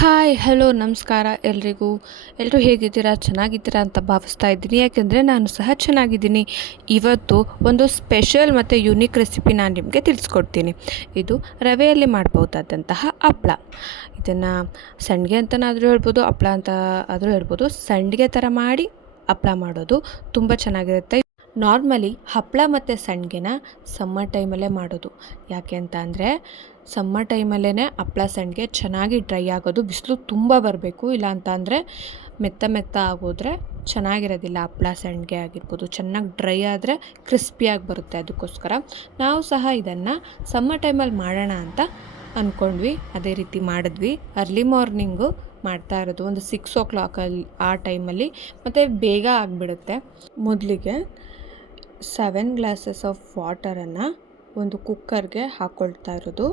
Hi hello ನಮಸ್ಕಾರ ಎಲ್ರಿಗೂ. ಎಲ್ಲರೂ ಹೇಗಿದ್ದೀರಾ? ಚೆನ್ನಾಗಿದ್ದೀರಾ ಅಂತ ಭಾವಿಸ್ತಾ ಇದ್ದೀನಿ, ಯಾಕೆಂದರೆ ನಾನು ಸಹ ಚೆನ್ನಾಗಿದ್ದೀನಿ. ಇವತ್ತು ಒಂದು ಸ್ಪೆಷಲ್ ಮತ್ತು ಯುನೀಕ್ ರೆಸಿಪಿ ನಾನು ನಿಮಗೆ ತಿಳಿಸ್ಕೊಡ್ತೀನಿ. ಇದು ರವೆಯಲ್ಲಿ ಮಾಡ್ಬೋದಾದಂತಹ ಹಪ್ಪಳ. ಇದನ್ನು ಸಂಡಿಗೆ ಅಂತನಾದರೂ ಹೇಳ್ಬೋದು, ಹಪ್ಪಳ ಅಂತ ಆದರೂ ಹೇಳ್ಬೋದು. ಸಂಡಿಗೆ ಥರ ಮಾಡಿ ಹಪ್ಪಳ ಮಾಡೋದು ತುಂಬ ಚೆನ್ನಾಗಿರುತ್ತೆ. ನಾರ್ಮಲಿ ಹಪ್ಪಳ ಮತ್ತು ಸಂಡಿಗೆನ ಸಮ್ಮರ್ ಟೈಮಲ್ಲೇ ಮಾಡೋದು. ಯಾಕೆ ಅಂತ ಅಂದರೆ ಸಮ್ಮರ್ ಟೈಮಲ್ಲೇ ಹಪ್ಪಳ ಸಂಡಿಗೆ ಚೆನ್ನಾಗಿ ಡ್ರೈ ಆಗೋದು. ಬಿಸಿಲು ತುಂಬ ಬರಬೇಕು, ಇಲ್ಲ ಅಂತ ಅಂದರೆ ಮೆತ್ತ ಮೆತ್ತ ಆಗೋದ್ರೆ ಚೆನ್ನಾಗಿರೋದಿಲ್ಲ. ಹಪ್ಪಳ ಸಂಡಿಗೆ ಆಗಿರ್ಬೋದು, ಚೆನ್ನಾಗಿ ಡ್ರೈ ಆದರೆ ಕ್ರಿಸ್ಪಿಯಾಗಿ ಬರುತ್ತೆ. ಅದಕ್ಕೋಸ್ಕರ ನಾವು ಸಹ ಇದನ್ನು ಸಮ್ಮರ್ ಟೈಮಲ್ಲಿ ಮಾಡೋಣ ಅಂತ ಅಂದ್ಕೊಂಡ್ವಿ. ಅದೇ ರೀತಿ ಮಾಡಿದ್ವಿ. ಅರ್ಲಿ ಮಾರ್ನಿಂಗು ಮಾಡ್ತಾ ಇರೋದು, ಒಂದು 6 o'clock ಆ ಟೈಮಲ್ಲಿ, ಮತ್ತು ಬೇಗ ಆಗಿಬಿಡುತ್ತೆ. ಮೊದಲಿಗೆ 7 glasses ಆಫ್ ವಾಟರನ್ನು ಒಂದು ಕುಕ್ಕರ್ಗೆ ಹಾಕ್ಕೊಳ್ತಾ ಇರೋದು.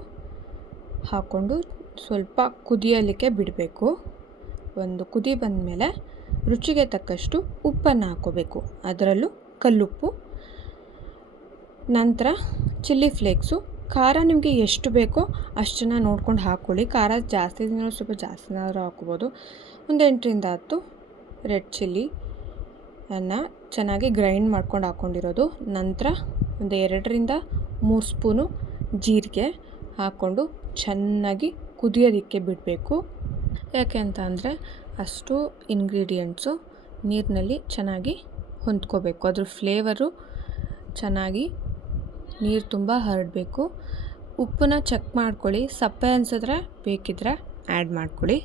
ಹಾಕ್ಕೊಂಡು ಸ್ವಲ್ಪ ಕುದಿಯಲಿಕ್ಕೆ ಬಿಡಬೇಕು. ಒಂದು ಕುದಿ ಬಂದ ಮೇಲೆ ರುಚಿಗೆ ತಕ್ಕಷ್ಟು ಉಪ್ಪನ್ನು ಹಾಕ್ಕೋಬೇಕು, ಅದರಲ್ಲೂ ಕಲ್ಲುಪ್ಪು. ನಂತರ ಚಿಲ್ಲಿ ಫ್ಲೇಕ್ಸು. ಖಾರ ನಿಮಗೆ ಎಷ್ಟು ಬೇಕೋ ಅಷ್ಟನ್ನು ನೋಡ್ಕೊಂಡು ಹಾಕ್ಕೊಳ್ಳಿ. ಖಾರ ಜಾಸ್ತಿ ದಿನ ಸ್ವಲ್ಪ ಜಾಸ್ತಿನಾದರೂ ಹಾಕ್ಕೋಬೋದು. ಒಂದು 8ರಿಂದ 10 ರೆಡ್ ಚಿಲ್ಲಿ ಚೆನ್ನಾಗಿ ಗ್ರೈಂಡ್ ಮಾಡ್ಕೊಂಡು ಹಾಕ್ಕೊಂಡಿರೋದು. ನಂತರ ಒಂದು 2ರಿಂದ 3 ಸ್ಪೂನು ಜೀರಿಗೆ ಹಾಕ್ಕೊಂಡು ಚೆನ್ನಾಗಿ ಕುದಿಯೋದಕ್ಕೆ ಬಿಡಬೇಕು. ಯಾಕೆ ಅಂತ ಅಂದರೆ ಅಷ್ಟು ಇಂಗ್ರೀಡಿಯೆಂಟ್ಸು ನೀರಿನಲ್ಲಿ ಚೆನ್ನಾಗಿ ಹೊಂದ್ಕೋಬೇಕು. ಅದ್ರ ಫ್ಲೇವರು ಚೆನ್ನಾಗಿ ನೀರು ತುಂಬ ಹರಡಬೇಕು. ಉಪ್ಪನ್ನ ಚೆಕ್ ಮಾಡ್ಕೊಳ್ಳಿ. ಸಪ್ಪೆ ಅನಿಸಿದ್ರೆ ಬೇಕಿದ್ರೆ ಆ್ಯಡ್ ಮಾಡ್ಕೊಳ್ಳಿ.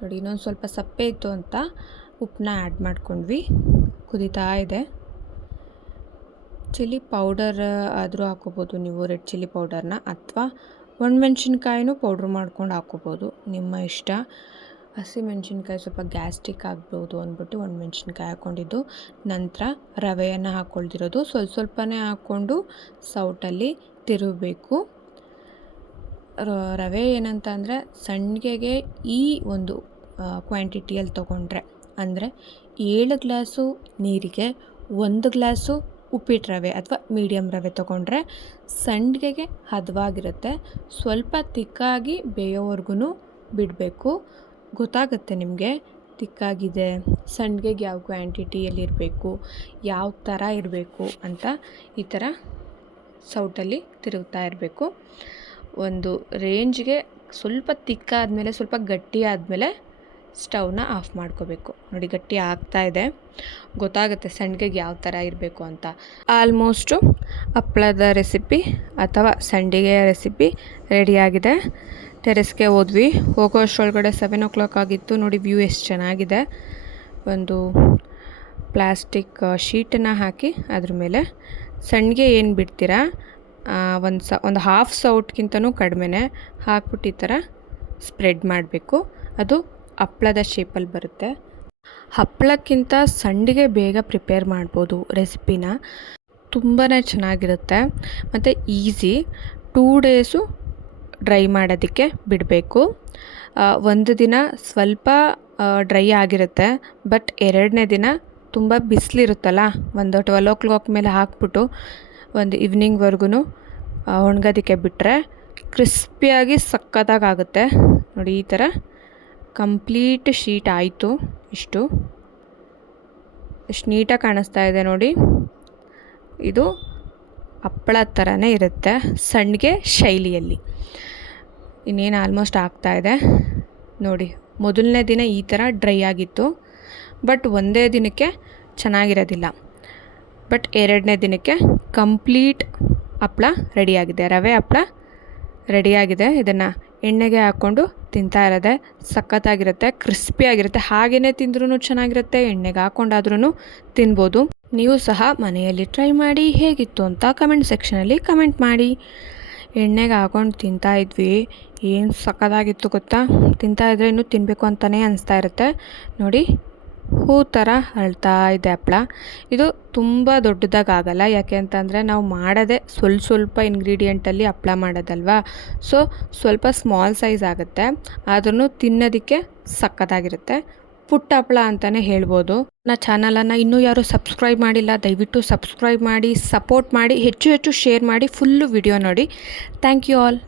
ನೋಡಿ, ಇನ್ನೊಂದು ಸ್ವಲ್ಪ ಸಪ್ಪೆ ಇತ್ತು ಅಂತ ಉಪ್ಪನ್ನ ಆ್ಯಡ್ ಮಾಡ್ಕೊಂಡ್ವಿ. ಕುದೀತಾ ಇದೆ. ಚಿಲ್ಲಿ ಪೌಡರ್ ಆದರೂ ಹಾಕ್ಕೋಬೋದು ನೀವು, ರೆಡ್ ಚಿಲ್ಲಿ ಪೌಡರ್ನ, ಅಥವಾ ಒಣಮೆಣ್ಸಿನ್ಕಾಯಿನೂ ಪೌಡ್ರ್ ಮಾಡ್ಕೊಂಡು ಹಾಕ್ಕೋಬೋದು, ನಿಮ್ಮ ಇಷ್ಟ. ಹಸಿಮೆಣ್ಸಿನ್ಕಾಯಿ ಸ್ವಲ್ಪ ಗ್ಯಾಸ್ಟ್ರಿಕ್ ಆಗ್ಬೋದು ಅಂದ್ಬಿಟ್ಟು ಒಣಮೆಣ್ಸಿನ್ಕಾಯಿ ಹಾಕ್ಕೊಂಡಿದ್ದು. ನಂತರ ರವೆಯನ್ನು ಹಾಕ್ಕೊಳ್ತಿರೋದು. ಸ್ವಲ್ಪನೇ ಹಾಕ್ಕೊಂಡು ಸೌಟಲ್ಲಿ ತಿರುಗಬೇಕು. ರವೆ ಏನಂತ ಅಂದರೆ ಸಂಡಿಗೆಗೆ ಈ ಒಂದು ಕ್ವಾಂಟಿಟಿಯಲ್ಲಿ ತೊಗೊಂಡ್ರೆ, ಅಂದರೆ 7 ಗ್ಲಾಸು ನೀರಿಗೆ 1 ಗ್ಲಾಸು ಉಪ್ಪಿಟ್ಟು ರವೆ ಅಥವಾ ಮೀಡಿಯಮ್ ರವೆ ತೊಗೊಂಡ್ರೆ ಸಂಡಿಗೆಗೆ ಹದವಾಗಿರುತ್ತೆ. ಸ್ವಲ್ಪ ತಿಕ್ಕಾಗಿ ಬೇಯೋವರೆಗೂ ಬಿಡಬೇಕು. ಗೊತ್ತಾಗುತ್ತೆ ನಿಮಗೆ ತಿಕ್ಕಾಗಿದೆ, ಸಂಡಿಗೆಗೆ ಯಾವ ಕ್ವಾಂಟಿಟಿಯಲ್ಲಿರಬೇಕು, ಯಾವ ಥರ ಇರಬೇಕು ಅಂತ. ಈ ಥರ ಸೌಟಲ್ಲಿ ತಿರುಗ್ತಾ ಇರಬೇಕು. ಒಂದು ರೇಂಜ್ಗೆ ಸ್ವಲ್ಪ ತಿಕ್ಕಾದಮೇಲೆ, ಸ್ವಲ್ಪ ಗಟ್ಟಿ ಆದಮೇಲೆ ಸ್ಟವ್ನ ಆಫ್ ಮಾಡ್ಕೋಬೇಕು. ನೋಡಿ, ಗಟ್ಟಿ ಆಗ್ತಾ ಇದೆ, ಗೊತ್ತಾಗುತ್ತೆ ಸಂಡಿಗೆಗೆ ಯಾವ ಥರ ಇರಬೇಕು ಅಂತ. ಆಲ್ಮೋಸ್ಟು ಹಪ್ಪಳದ ರೆಸಿಪಿ ಅಥವಾ ಸಂಡಿಗೆಯ ರೆಸಿಪಿ ರೆಡಿಯಾಗಿದೆ. ಟೆರೆಸ್ಗೆ ಹೋದ್ವಿ. ಹೋಗೋ ಅಷ್ಟರೊಳಗಡೆ 7 o'clock ಆಗಿತ್ತು. ನೋಡಿ, ವ್ಯೂ ಎಷ್ಟು ಚೆನ್ನಾಗಿದೆ. ಒಂದು ಪ್ಲಾಸ್ಟಿಕ್ ಶೀಟನ್ನು ಹಾಕಿ ಅದ್ರ ಮೇಲೆ ಸಂಡಿಗೆ ಏನು ಬಿಡ್ತೀರಾ ಒಂದು ಹಾಫ್ ಸೌಟ್ಗಿಂತನೂ ಕಡಿಮೆನೇ ಹಾಕ್ಬಿಟ್ಟು ಈ ಥರ ಸ್ಪ್ರೆಡ್ ಮಾಡಬೇಕು. ಅದು ಹಪ್ಪಳದ ಶೇಪಲ್ಲಿ ಬರುತ್ತೆ. ಹಪ್ಪಳಕ್ಕಿಂತ ಸಂಡಿಗೆ ಬೇಗ ಪ್ರಿಪೇರ್ ಮಾಡ್ಬೋದು ರೆಸಿಪಿನ. ತುಂಬಾ ಚೆನ್ನಾಗಿರುತ್ತೆ ಮತ್ತು ಈಸಿ. 2 days ಡ್ರೈ ಮಾಡೋದಕ್ಕೆ ಬಿಡಬೇಕು. ಒಂದು ದಿನ ಸ್ವಲ್ಪ ಡ್ರೈ ಆಗಿರುತ್ತೆ, ಬಟ್ 2ನೇ ದಿನ ತುಂಬ ಬಿಸಿಲಿರುತ್ತಲ್ಲ, ಒಂದು 12 o'clock ಮೇಲೆ ಹಾಕ್ಬಿಟ್ಟು ಒಂದು ಈವ್ನಿಂಗ್ವರೆಗೂ ಒಣಗೋದಕ್ಕೆ ಬಿಟ್ಟರೆ ಕ್ರಿಸ್ಪಿಯಾಗಿ ಸಕ್ಕತ್ತಾಗುತ್ತೆ. ನೋಡಿ, ಈ ಥರ ಕಂಪ್ಲೀಟ್ ಶೀಟ್ ಆಯಿತು. ಎಷ್ಟು ನೀಟಾಗಿ ಕಾಣಿಸ್ತಾ ಇದೆ ನೋಡಿ. ಇದು ಹಪ್ಪಳ ಥರನೇ ಇರುತ್ತೆ, ಸಂಡಿಗೆ ಶೈಲಿಯಲ್ಲಿ. ಇನ್ನೇನು ಆಲ್ಮೋಸ್ಟ್ ಆಗ್ತಾಯಿದೆ ನೋಡಿ. ಮೊದಲನೇ ದಿನ ಈ ಥರ ಡ್ರೈ ಆಗಿತ್ತು, ಬಟ್ ಒಂದೇ ದಿನಕ್ಕೆ ಚೆನ್ನಾಗಿರೋದಿಲ್ಲ. ಬಟ್ 2ನೇ ದಿನಕ್ಕೆ ಕಂಪ್ಲೀಟ್ ಹಪ್ಪಳ ರೆಡಿಯಾಗಿದೆ, ರವೆ ಹಪ್ಪಳ ರೆಡಿಯಾಗಿದೆ. ಇದನ್ನು ಎಣ್ಣೆಗೆ ಹಾಕ್ಕೊಂಡು ತಿಂತಾ ಇರೋದೆ ಸಖತ್ತಾಗಿರುತ್ತೆ, ಕ್ರಿಸ್ಪಿಯಾಗಿರುತ್ತೆ. ಹಾಗೆಯೇ ತಿಂದ್ರೂ ಚೆನ್ನಾಗಿರುತ್ತೆ, ಎಣ್ಣೆಗೆ ಹಾಕ್ಕೊಂಡಾದ್ರೂ ತಿನ್ಬೋದು. ನೀವು ಸಹ ಮನೆಯಲ್ಲಿ ಟ್ರೈ ಮಾಡಿ, ಹೇಗಿತ್ತು ಅಂತ ಕಮೆಂಟ್ ಸೆಕ್ಷನಲ್ಲಿ ಕಮೆಂಟ್ ಮಾಡಿ. ಎಣ್ಣೆಗೆ ಹಾಕ್ಕೊಂಡು ತಿಂತಾ ಇದ್ವಿ, ಏನು ಸಖತ್ತಾಗಿತ್ತು ಗೊತ್ತಾ. ತಿಂತಾಯಿದ್ರೆ ಇನ್ನೂ ತಿನ್ನಬೇಕು ಅಂತಲೇ ಅನಿಸ್ತಾ ಇರುತ್ತೆ. ನೋಡಿ, ಹೂ ಥರ ಅಳ್ತಾ ಇದೆ ಹಪ್ಪಳ. ಇದು ತುಂಬ ದೊಡ್ಡದಾಗಲ್ಲ, ಯಾಕೆ ಅಂತಂದರೆ ನಾವು ಮಾಡೋದೇ ಸ್ವಲ್ಪ ಇಂಗ್ರೀಡಿಯೆಂಟಲ್ಲಿ ಹಪ್ಪಳ ಮಾಡೋದಲ್ವಾ. ಸೊ ಸ್ವಲ್ಪ ಸ್ಮಾಲ್ ಸೈಜ್ ಆಗುತ್ತೆ, ಆದ್ರೂ ತಿನ್ನೋದಕ್ಕೆ ಸಖತ್ತಾಗಿರುತ್ತೆ. ಪುಟ್ಟ ಹಪ್ಪಳ ಅಂತಲೇ ಹೇಳ್ಬೋದು. ನನ್ನ ಚಾನಲನ್ನು ಇನ್ನೂ ಯಾರೂ ಸಬ್ಸ್ಕ್ರೈಬ್ ಮಾಡಿಲ್ಲ, ದಯವಿಟ್ಟು ಸಬ್ಸ್ಕ್ರೈಬ್ ಮಾಡಿ, ಸಪೋರ್ಟ್ ಮಾಡಿ, ಹೆಚ್ಚು ಶೇರ್ ಮಾಡಿ, ಫುಲ್ಲು ವಿಡಿಯೋ ನೋಡಿ. Thank you all.